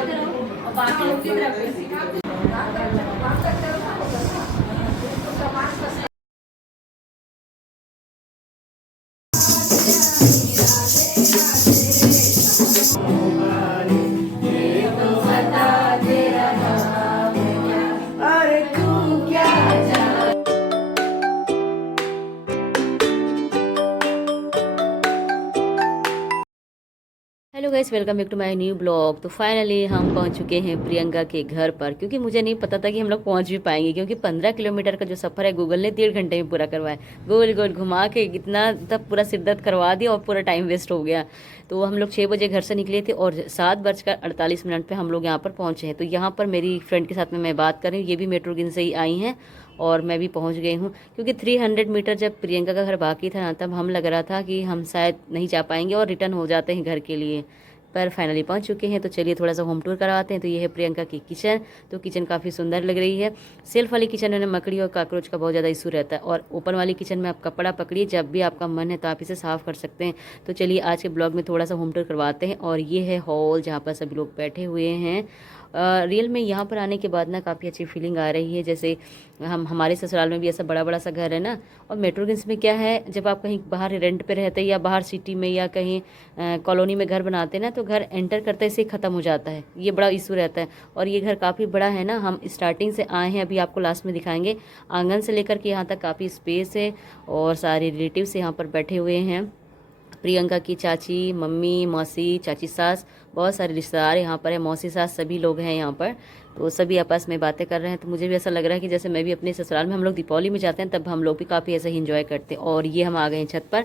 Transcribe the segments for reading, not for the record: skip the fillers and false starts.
दिखाते रहो और बाकी लोग की तरफ hello guys, welcome back to my new blog. तो फाइनली हम पहुंच चुके हैं प्रियंका के घर पर, क्योंकि मुझे नहीं पता था कि हम लोग पहुंच भी पाएंगे, क्योंकि 15 किलोमीटर का जो सफ़र है गूगल ने 1.5 घंटे में पूरा करवाया। गोल गोल घुमा के इतना तब पूरा सिरदर्द करवा दिया और पूरा टाइम वेस्ट हो गया। तो हम लोग 6 बजे घर से निकले थे और 7:48 पर हम लोग यहाँ पर पहुँचे हैं। तो यहाँ पर मेरी फ्रेंड के साथ में मैं बात कर रही हूँ, ये भी मेट्रोगिन से ही आई हैं और मैं भी पहुंच गई हूँ। क्योंकि 300 मीटर जब प्रियंका का घर बाकी था ना, तब हम लग रहा था कि हम शायद नहीं जा पाएंगे और रिटर्न हो जाते हैं घर के लिए, पर फाइनली पहुंच चुके हैं। तो चलिए थोड़ा सा होम टूर करवाते हैं। तो ये है प्रियंका की किचन। तो किचन काफ़ी सुंदर लग रही है। सेल्फ वाली किचन में मकड़ी और काकरोच का बहुत ज़्यादा इशू रहता है, और ओपन वाली किचन में आप कपड़ा पकड़िए, जब भी आपका मन है तो आप इसे साफ़ कर सकते हैं। तो चलिए आज के ब्लॉग में थोड़ा सा होम टूर करवाते हैं। और ये है हॉल जहाँ पर सभी लोग बैठे हुए हैं। रियल में यहाँ पर आने के बाद ना काफ़ी अच्छी फीलिंग आ रही है, जैसे हमारे ससुराल में भी ऐसा बड़ा बड़ा सा घर है ना। और मेट्रोगिंस में क्या है, जब आप कहीं बाहर रेंट पे रहते हैं या बाहर सिटी में या कहीं कॉलोनी में घर बनाते हैं ना, तो घर एंटर करते से ही ख़त्म हो जाता है, ये बड़ा इशू रहता है। और ये घर काफ़ी बड़ा है ना, हम स्टार्टिंग से आए हैं, अभी आपको लास्ट में दिखाएंगे। आंगन से लेकर के यहाँ तक काफ़ी स्पेस है और सारे रिलेटिव्स यहाँ पर बैठे हुए हैं। प्रियंका की चाची, मम्मी, मौसी, चाची सास, बहुत सारे रिश्तेदार यहाँ पर है, मौसी सास, सभी लोग हैं यहाँ पर। तो सभी आपस में बातें कर रहे हैं। तो मुझे भी ऐसा लग रहा है कि जैसे मैं भी अपने ससुराल में, हम लोग दीपावली में जाते हैं तब हम लोग भी काफ़ी ऐसे ही इंजॉय करते हैं। और ये हम आ गए हैं छत पर।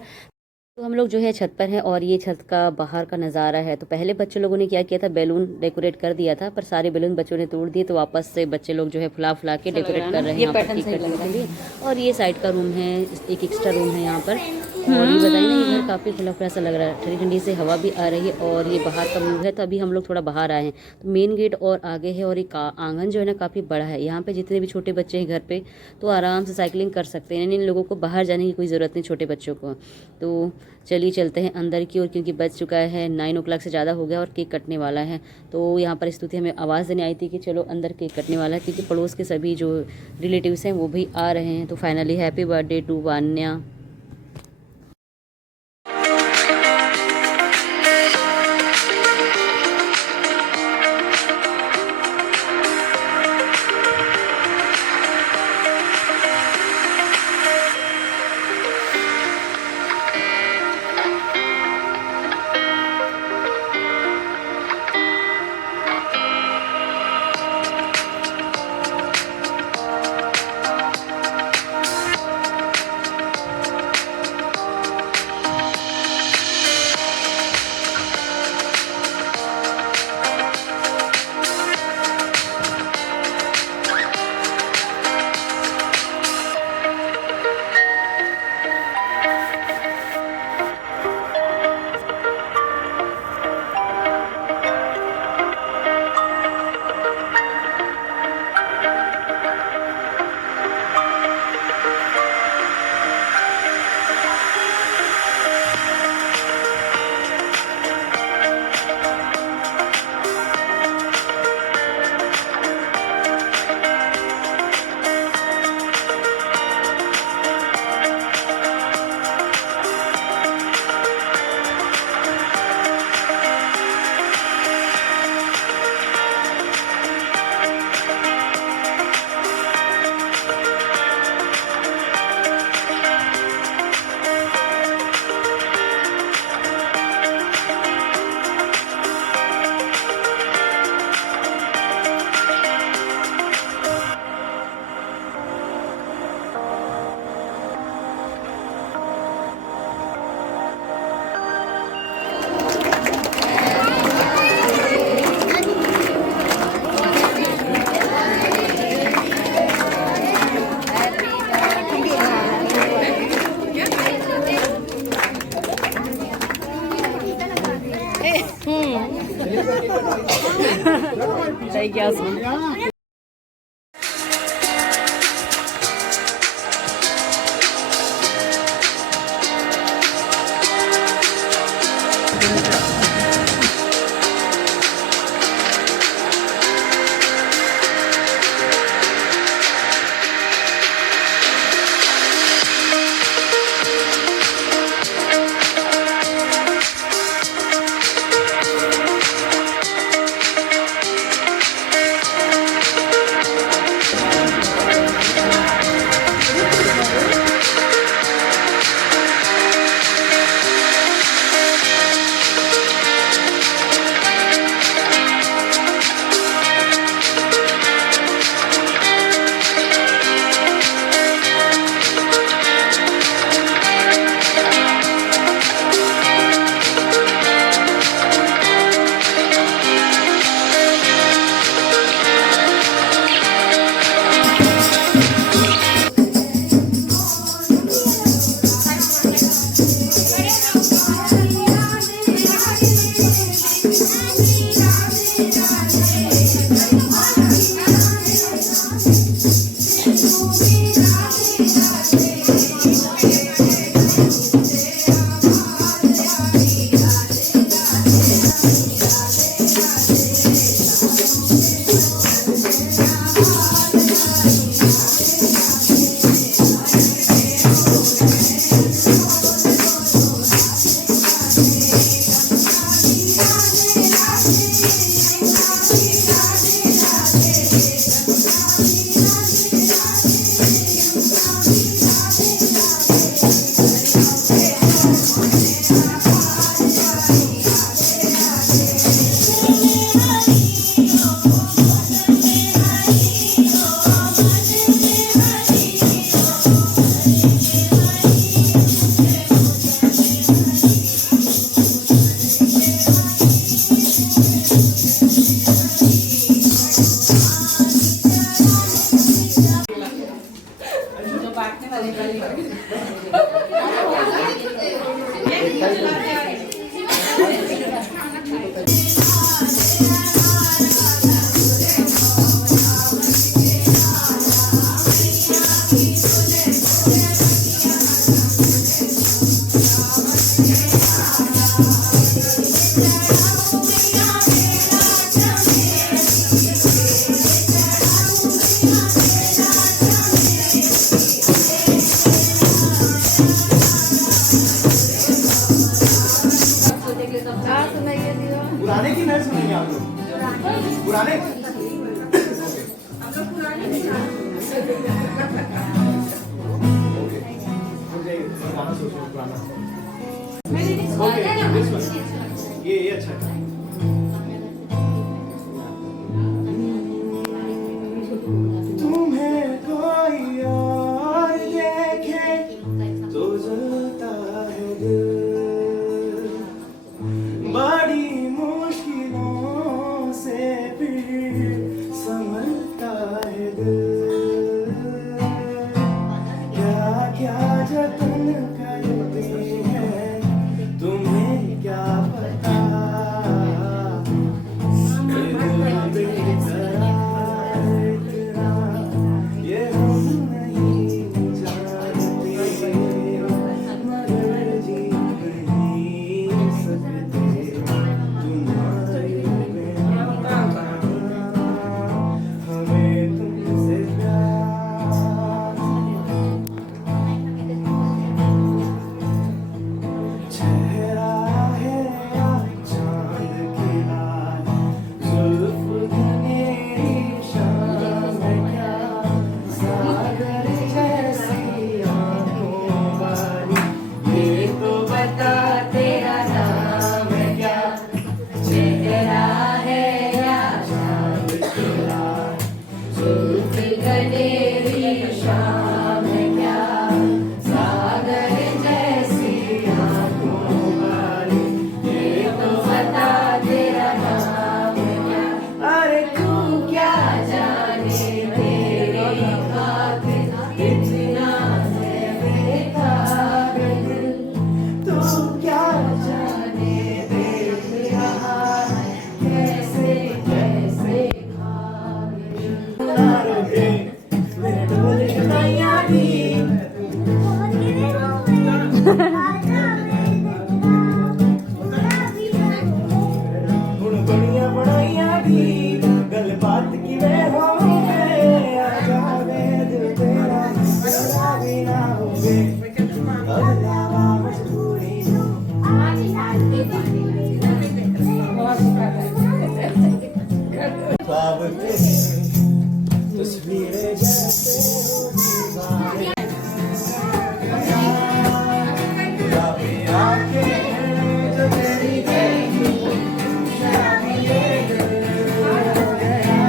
तो हम लोग जो है छत पर हैं और ये छत का बाहर का नज़ारा है। तो पहले बच्चे लोगों ने क्या किया था, बैलून डेकोरेट कर दिया था, पर सारे बैलून बच्चों ने तोड़ दिए। तो वापस से बच्चे लोग जो है फुला फुला के डेकोरेट कर रहे हैं यहाँ पर ठीक करने के लिए। और ये साइड का रूम है, एक एक्स्ट्रा रूम है यहाँ पर। और ये बताइए ना, ये घर काफ़ी खुला खुला सा लग रहा है, ठंडी ठंडी से हवा भी आ रही है। और ये बाहर का व्यू है। तो अभी हम लोग थोड़ा बाहर आए हैं, तो मेन गेट और आगे है। और एक आंगन जो है ना काफ़ी बड़ा है। यहाँ पे जितने भी छोटे बच्चे हैं घर पे, तो आराम से साइकिलिंग कर सकते हैं। इन लोगों को बाहर जाने की कोई ज़रूरत नहीं, छोटे बच्चों को। तो चलिए चलते हैं अंदर की ओर, क्योंकि बज चुका है 9 o'clock से ज़्यादा हो गया और केक कटने वाला है। तो यहाँ पर स्तुति हमें आवाज़ देने आई थी कि चलो अंदर केक कटने वाला है, क्योंकि पड़ोस के सभी जो रिलेटिव्स हैं वो भी आ रहे हैं। तो finally happy birthday to Vanya. सही क्या सुन पुराने की नए सुनेंगे आप लोग? पुराने ओके, मुझे गाना सोचो पुराना। Okay, this one. ये अच्छा है। तुम्हें कोई और देखे तो जलता है दिल, बड़ी मुश्किलों से फिर संभलता है दिल। क्या क्या जतन करते हैं तुम्हें क्या पता, ये हम नहीं जानते, मगर जी नहीं सकते तुम्हारे बिना। हमें तुमसे प्यार, चेहरा है या चांद खिला, जुल्फ घनेरी शाम है क्या, सागर जैसी आंखों वाली, ये तो बता तेरा नाम है क्या। चेहरा है या चांद खिला, जुल्फ घनेरी शाम है क्या, सागर जैसी आंखों वाली, ये तो बता तेरा नाम है क्या। अरे तू क्या जाने तेरी खातिर कितना है बेताब दिल, तू क्या जाने देख रहा है कैसे कैसे खाए दिल। मेरे डोले कन्हैया दी, गुण बड़िया बड़ाइया दी, गल बात की वे होंगे, आजा वे दिल तेरा मेरा भी ना होंगे, अगला मजबूरी ख्वाब के तस्वीरें जैसे दीवाने, गुलाबी आंखें जो तेरी देखी, शराबी ये दिल हो गया।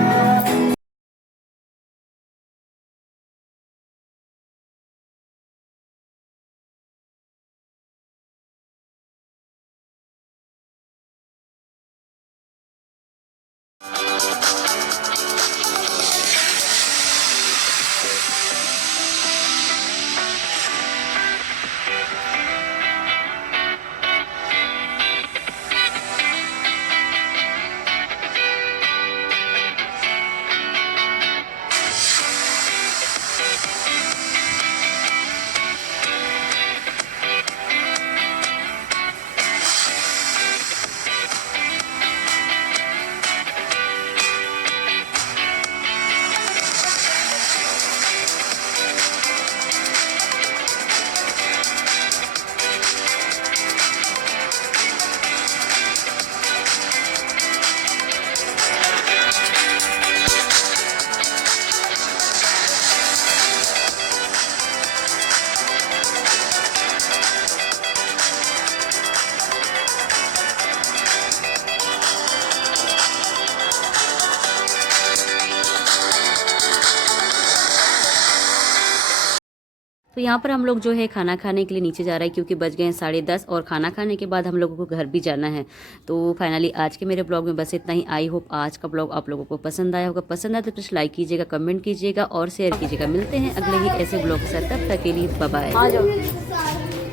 तो यहाँ पर हम लोग जो है खाना खाने के लिए नीचे जा रहे हैं क्योंकि बज गए हैं 10:30 और खाना खाने के बाद हम लोगों को घर भी जाना है। तो फाइनली आज के मेरे ब्लॉग में बस इतना ही। आई होप आज का ब्लॉग आप लोगों को पसंद आया होगा। पसंद आया तो प्लीज़ लाइक कीजिएगा, कमेंट कीजिएगा और शेयर कीजिएगा। मिलते हैं अगले ही ऐसे ब्लॉग के साथ, तब तक के लिए बाय बाय। आ जाओ,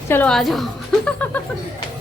चलो आ जाओ।